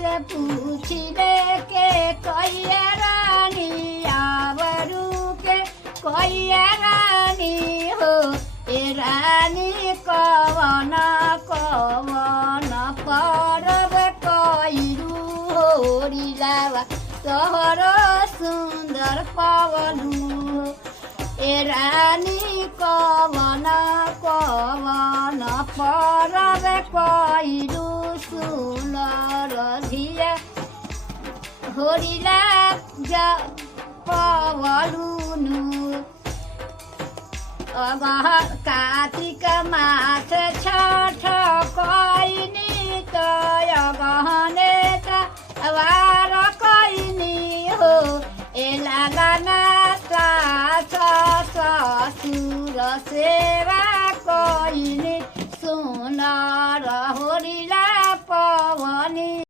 से पूछिले के कहिया रानी आवरू के कहिया रानी हो ए रानी कवन कवन परब कइलू होरिलावा तोहर सुंदर पवलू ए रानी कवन कवन परब कइलू सुनर धिया होरिला पवलुनु अगह कार्तिक मास छठ कइनी त अगहने